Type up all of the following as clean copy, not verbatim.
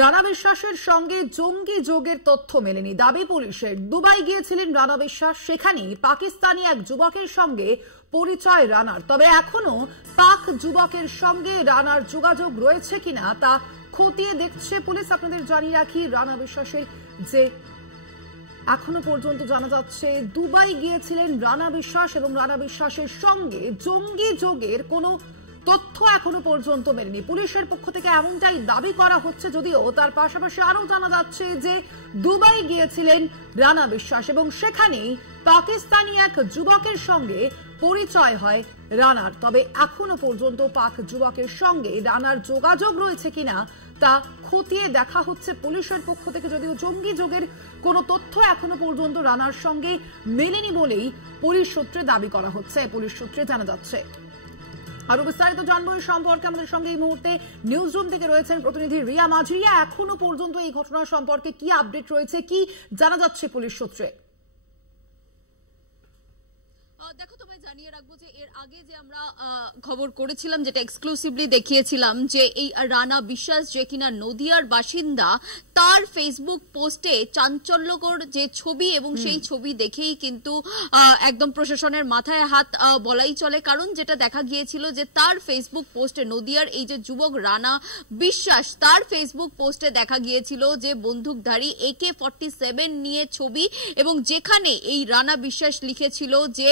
রানা বিশ্বাসের সঙ্গে জঙ্গি যোগের তথ্য মেলেনি, দাবি পুলিশের। দুবাই গিয়েছিলেন রানা বিশ্বাস, সেখানেই পাকিস্তানি এক যুবকের সঙ্গে পরিচয় রানার। তবে এখনো পাক যুবকের সঙ্গে রানার যোগাযোগ রয়েছে কিনা তা খতিয়ে দেখছে পুলিশ। আপনাদের জানিয়ে রাখি, রানা বিশ্বাসের যে এখনো পর্যন্ত জানা যাচ্ছে দুবাই গিয়েছিলেন রানা বিশ্বাস এবং রানা বিশ্বাসের সঙ্গে জঙ্গি যোগের কোনো তথ্য এখনো পর্যন্ত মেলেনি। পুলিশের পক্ষ থেকে এমনটাই দাবি করা হচ্ছে, যদিও তার পাশাপাশি আরো জানা যাচ্ছে যে দুবাই গিয়েছিলেন রানা বিশ্বাস এবং সেখানেই পাকিস্তানি এক যুবকের সঙ্গে পরিচয় হয় রানার। তবে এখনো পর্যন্ত পাক যুবকের সঙ্গে রানার যোগাযোগ রয়েছে কিনা তা খতিয়ে দেখা হচ্ছে পুলিশের পক্ষ থেকে, যদিও জঙ্গি যোগের কোনো তথ্য এখনো পর্যন্ত রানার সঙ্গে মেলেনি বলেই পুলিশ সূত্রে দাবি করা হচ্ছে, পুলিশ সূত্রে জানা যাচ্ছে। আরো বিস্তারিত জানবো এই সম্পর্কে আমাদের সঙ্গে এই মুহূর্তে নিউজ রুম থেকে রয়েছেন প্রতিনিধি রিয়া মাঝি। রিয়া, এখনো পর্যন্ত এই ঘটনা সম্পর্কে কি আপডেট রয়েছে, কি জানা যাচ্ছে পুলিশ সূত্রে? দেখো, তোমায় জানিয়ে রাখবো যে এর আগে যে আমরা খবর করেছিলাম, যেটা এক্সক্লুসিভলি দেখিয়েছিলাম, যে এই রানা বিশ্বাস যে কিনা নদিয়ার বাসিন্দা, তার ফেসবুক পোস্টে চাঞ্চল্যকর যে ছবি, এবং সেই ছবি দেখেই কিন্তু একদম প্রশাসনের মাথায় হাত বলাই চলে। কারণ যেটা দেখা গিয়েছিল যে তার ফেসবুক পোস্টে, নদিয়ার এই যে যুবক রানা বিশ্বাস, তার ফেসবুক পোস্টে দেখা গিয়েছিল যে বন্দুকধারী AK-47 নিয়ে ছবি, এবং যেখানে এই রানা বিশ্বাস লিখেছিল যে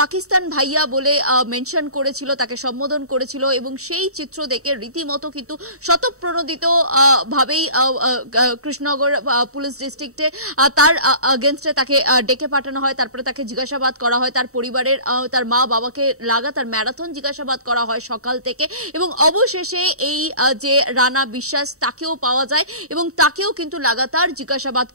পাকিস্তান ভাইয়া বলে মেনশন করেছিল, তাকে সম্বোধন করেছিল, এবং সেই চিত্র দেখে রীতিমতো কিন্তু স্বতঃপ্রণোদিত ভাবেই কৃষ্ণনগর পুলিশ ডিস্ট্রিক্টে তার এগেনস্টে তাকে ডেকে পাঠানো হয়। তারপরে তাকে জিজ্ঞাসাবাদ করা হয়, তার পরিবারের তার মা বাবাকে লাগাতার ম্যারাথন জিজ্ঞাসাবাদ করা হয় সকাল থেকে, এবং অবশেষে এই যে রানা বিশ্বাস তাকেও পাওয়া যায় এবং তাকেও কিন্তু লাগাতার জিজ্ঞাসাবাদ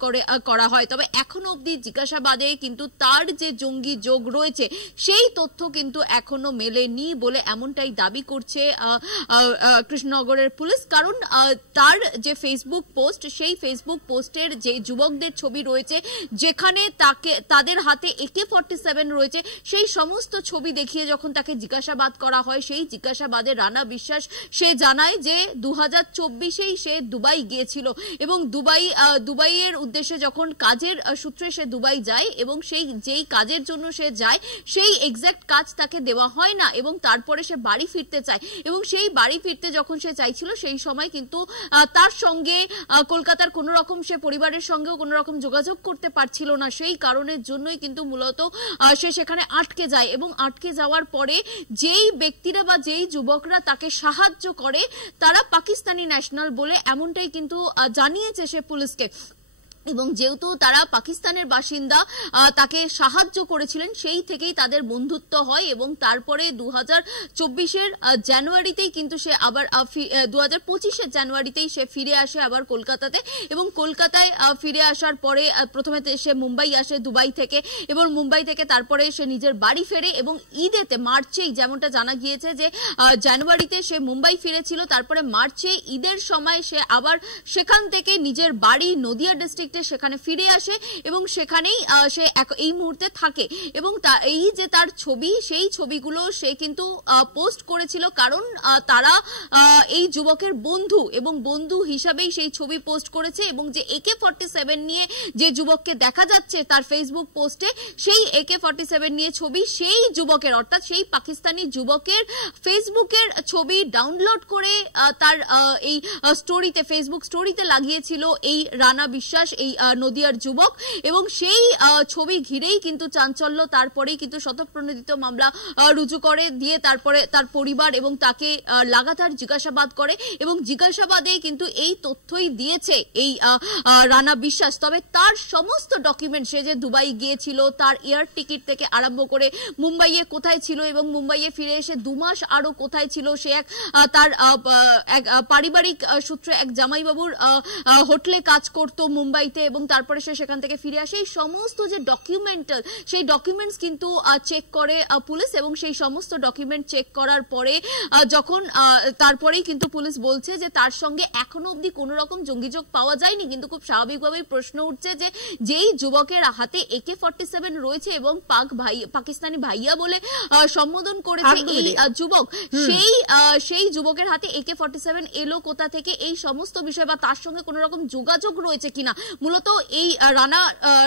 করা হয়। তবে এখনো অবধি জিজ্ঞাসাবাদে কিন্তু তার যে জঙ্গি যোগ রয়েছে সেই তথ্য কিন্তু এখনো মেলেনি বলে এমনটাই দাবি করছে কৃষ্ণনগরের পুলিশ। কারণ তার যে ফেসবুক পোস্ট, সেই ফেসবুক পোস্টের যে যুবকদের ছবি রয়েছে, যেখানে তাদের হাতে AK-47 রয়েছে, সেই সমস্ত ছবি দেখিয়ে যখন তাকে জিজ্ঞাসাবাদ করা হয়, সেই জিজ্ঞাসাবাদে রানা বিশ্বাস সে জানায় যে 2024-এই সে দুবাই গিয়েছিল, এবং দুবাইয়ের উদ্দেশ্যে যখন কাজের সূত্রে সে দুবাই যায়, এবং যেই কাজের জন্য সে যায় সেই এক্সাক্ট কাজ তাকে দেওয়া হয় না, এবং তারপরে সে বাড়ি ফিরতে চায়, এবং সেই বাড়ি ফিরতে যখন সে চাইছিল সেই সময় কিন্তু তার সঙ্গে কলকাতার কোন রকম সে পরিবারের সঙ্গেও কোন রকম যোগাযোগ করতে পারছিল না। সেই কারণের জন্যই কিন্তু মূলত সে সেখানে আটকে যায়, এবং আটকে যাওয়ার পরে যেই ব্যক্তিরা বা যেই যুবকরা তাকে সাহায্য করে তারা পাকিস্তানি ন্যাশনাল বলে এমনটাই কিন্তু জানিয়েছে সে পুলিশকে। এবং যেহেতু তারা পাকিস্তানের বাসিন্দা, তাকে সাহায্য করেছিলেন, সেই থেকেই তাদের বন্ধুত্ব হয়, এবং তারপরে 2024-এর জানুয়ারিতেই কিন্তু সে আবার 2025-এর জানুয়ারিতেই সে ফিরে আসে আবার কলকাতাতে, এবং কলকাতায় ফিরে আসার পরে প্রথমে সে মুম্বাই আসে দুবাই থেকে, এবং মুম্বাই থেকে তারপরে সে নিজের বাড়ি ফেরে, এবং ঈদেতে মার্চেই যেমনটা জানা গিয়েছে যে জানুয়ারিতে সে মুম্বাই ফিরেছিল, তারপরে মার্চে ঈদের সময় সে আবার সেখান থেকে নিজের বাড়ি নদিয়া ডিস্ট্রিক্টে সেখানে ফিরে আসে, এবং সেখানেই সে এই মুহূর্তে থাকে। এবং এই যে তার ছবি, সেই ছবিগুলো সে কিন্তু পোস্ট করেছিল, কারণ তারা এই যুবকের বন্ধু, এবং বন্ধু হিসাবেই সেই ছবি পোস্ট করেছে। এবং যে AK-47 নিয়ে যে যুবককে দেখা যাচ্ছে তার ফেসবুক পোস্টে, সেই AK-47 নিয়ে ছবি সেই যুবকের, অর্থাৎ সেই পাকিস্তানি যুবকের ফেসবুকের ছবি ডাউনলোড করে তার এই স্টোরিতে, ফেসবুক স্টোরিতে লাগিয়েছিল এই রানা বিশ্বাস, এই নদিয়ার যুবক, এবং সেই ছবি ঘিরেই কিন্তু চাঞ্চল্য। তারপরেই কিন্তু স্বতঃপ্রণোদিত মামলা রুজু করে দিয়ে তারপরে তার পরিবার এবং তাকে লাগাতার জিজ্ঞাসাবাদ করে, এবং জিজ্ঞাসাবাদে কিন্তু এই তথ্যই দিয়েছে এই রানা বিশ্বাস। তবে তার সমস্ত ডকুমেন্ট, সে যে দুবাই গিয়েছিল, তার এয়ার টিকিট থেকে আরম্ভ করে মুম্বাইয়ে কোথায় ছিল, এবং মুম্বাইয়ে ফিরে এসে 2 মাস আরো কোথায় ছিল, সে তার এক পারিবারিক সূত্রে এক জামাইবাবুর হোটেলে কাজ করত মুম্বাই চাইতে এবং তারপরে সে সেখান থেকে ফিরে আসে, এই সমস্ত যে ডকুমেন্টাল সেই ডকুমেন্টস কিন্তু চেক করে পুলিশ এবং সেই সমস্ত ডকুমেন্ট চেক করার পরে যখন তারপরেই কিন্তু পুলিশ বলছে যে তার সঙ্গে এখনো অবধি কোনো রকম জঙ্গিযোগ পাওয়া যায়নি। কিন্তু খুব স্বাভাবিকভাবেই প্রশ্ন উঠছে যে যেই যুবকের হাতে AK-47 রয়েছে এবং পাকিস্তানি ভাইয়া বলে সম্বোধন করেছে এই যুবক, সেই যুবকের হাতে AK-47 এলো কোথা থেকে, এই সমস্ত বিষয় বা তার সঙ্গে কোনো রকম যোগাযোগ রয়েছে কিনা, মূলত এই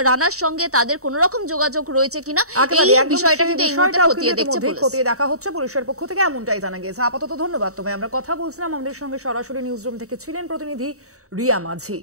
রানার সঙ্গে তাদের কোনো রকম যোগাযোগ রয়েছে কিনা, এই বিষয়টা কিন্তু এই মুহূর্তে খতিয়ে দেখছে পুলিশ। খতিয়ে দেখা হচ্ছে পুলিশের পক্ষ থেকে, এমনটাই জানা গিয়েছে। আপাতত ধন্যবাদ। তবে আমরা কথা বলছিলাম, আমাদের সঙ্গে সরাসরি নিউজ রুম থেকে ছিলেন প্রতিনিধি রিয়া মাঝি।